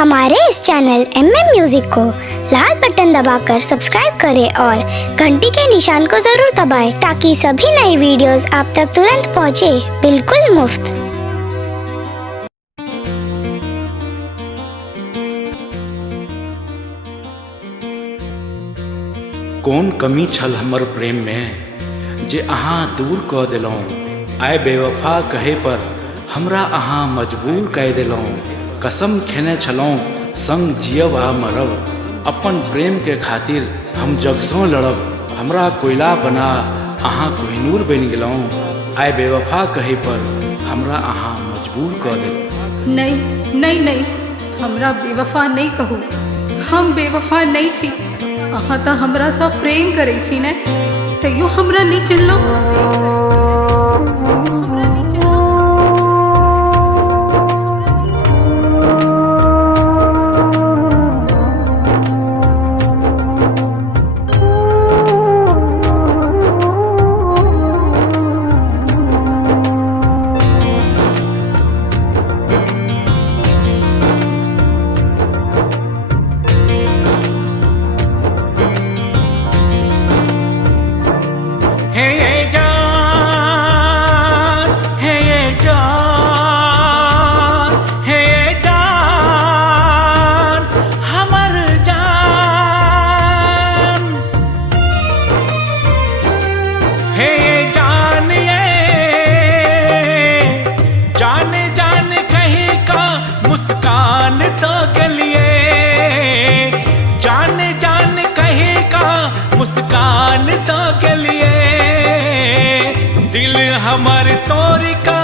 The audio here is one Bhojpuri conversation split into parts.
हमारे इस चैनल MM म्यूजिक को लाल बटन दबाकर सब्सक्राइब करें और घंटी के निशान को जरूर दबाएं ताकि सभी नई वीडियोस आप तक तुरंत पहुंचे, बिल्कुल मुफ्त। कौन कमी छल हमर प्रेम में जे अहाँ दूर कऽ देलहुँ। आइ बेवफा कहे पर हमरा अहाँ मजबूर कऽ देलहुँ। कसम खेने छलहुँ संग जियब आ मरब, अपन प्रेम के खातिर हम जगसँ लड़ब। हमरा कोयला बना अहाँ कोहिनूर बनि गेलहुँ। आइ बेवफा कहे पर हमरा अहाँ मजबूर कऽ देलहुँ। नहीं नहीं नहीं, हमरा बेवफा नहीं कहू। हम बेवफा नहीं छी। अहाँ तऽ हमरा सँ प्रेम करै छी ने, तैयो हमरा नहीं चिन्हलहुँ। मुस्कान तो गलिए जान जान कहे का मुस्कान तो गलिए, दिल हमर तोरी का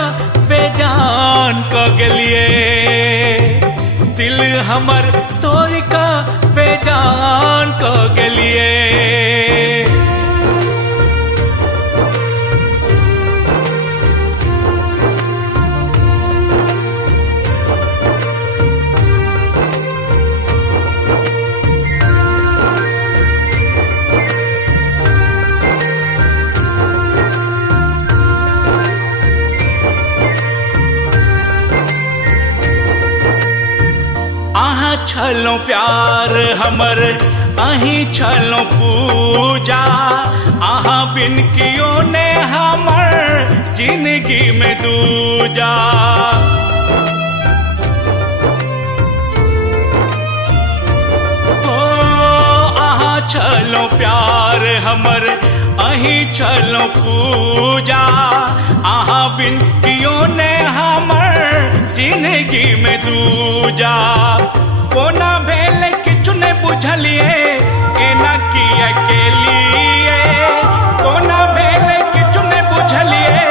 बेजान को गलिए, दिल हमर तोरी का बेजान को गलिए। छलो प्यार हमर अही छलो पूजा, आहा बिन कियो ने हमर जिंदगी में दूजा। ओ आहा छलो प्यार हमर अही छलो पूजा, आहा बिन कियो ने हमर जिंदगी में दूजा। कोना भेल किछु ने बुझलिए एना की अकेलिए, कोना भेल किछु ने बुझलिए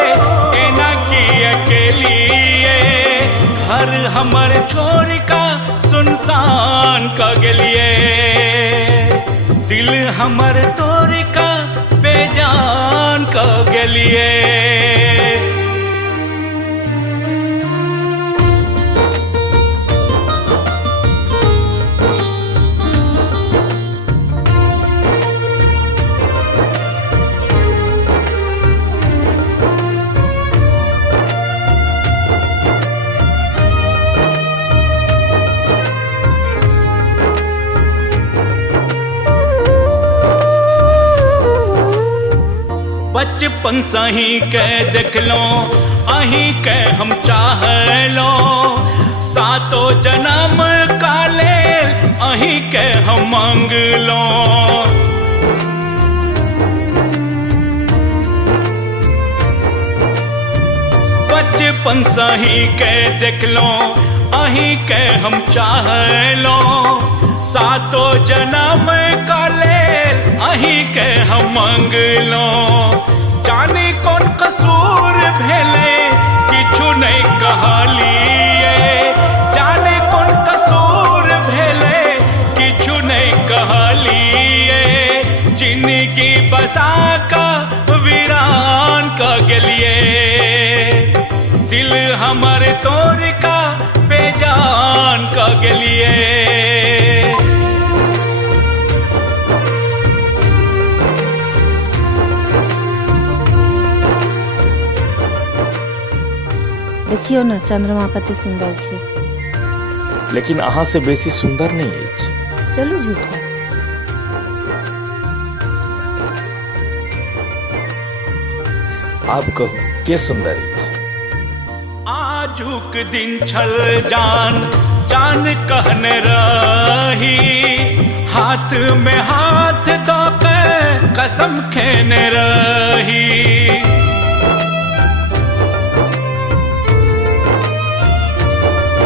एना की अकेलिए। घर हमर छोड़ का सुनसान क गेलिए, दिल हमर तोड़ का बेजान क गेलिए। बचपन सही के देखलो अही के हम चाहलो, सातो जन्म काले अही के हम मांगलो। बचपन सही के देखलो अही के हम चाहलो, सातो जन्म काले अही के हम मांगलो। जाने कौन कसूर भेले किछु नहीं कहलिए, जाने कौन कसूर भेले किछु नहीं कहलिए। जिंदगी बसा का वीरान क गेलिए, दिल हमर तोड़ का बेजान क गेलिए। देखियो ना चंद्रमा कते सुंदर छै। लेकिन अहाँ से बेसी सुंदर नहीं अछि। चलू झूठा। आप कहू के सुंदर अछि? आजुक दिन छल जान जान कहने रही, हाथ में हाथ दो के कसम खेने रही।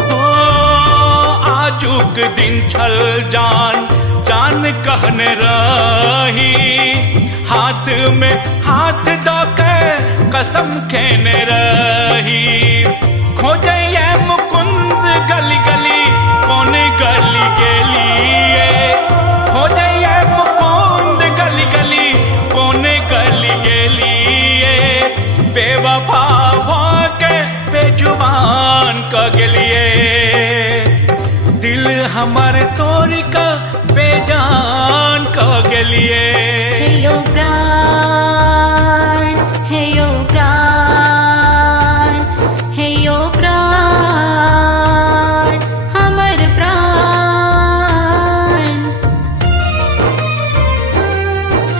ओ आजुक दिन छल जान जान कहने रही, हाथ में हाथ दो के कसम खेने रही। खोजे ये मुकुंद गली गली कौन गली गेलिए, खोजे ये मुकुंद गली गली कौन गली गेलिए। बेवफा के बेजुबान क गेलिए, दिल हमर तोरी का बेजान क गेलिए। हे यो प्राण, हे यो प्राण, हे यो प्राण, हमर प्राण।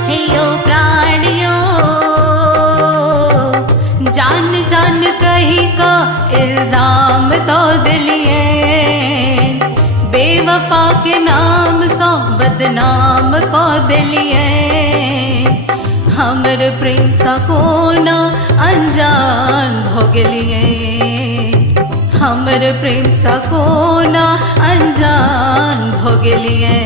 हे यो प्राण यो, जान जान कही का इल्जाम तो दिलिए। बेवफा के नाम सो बदनाम को दिलिए। हमर प्रेम सा कोना अनजान हो गेलिए। हमर प्रेम सा कोना अनजान हो गेलिए।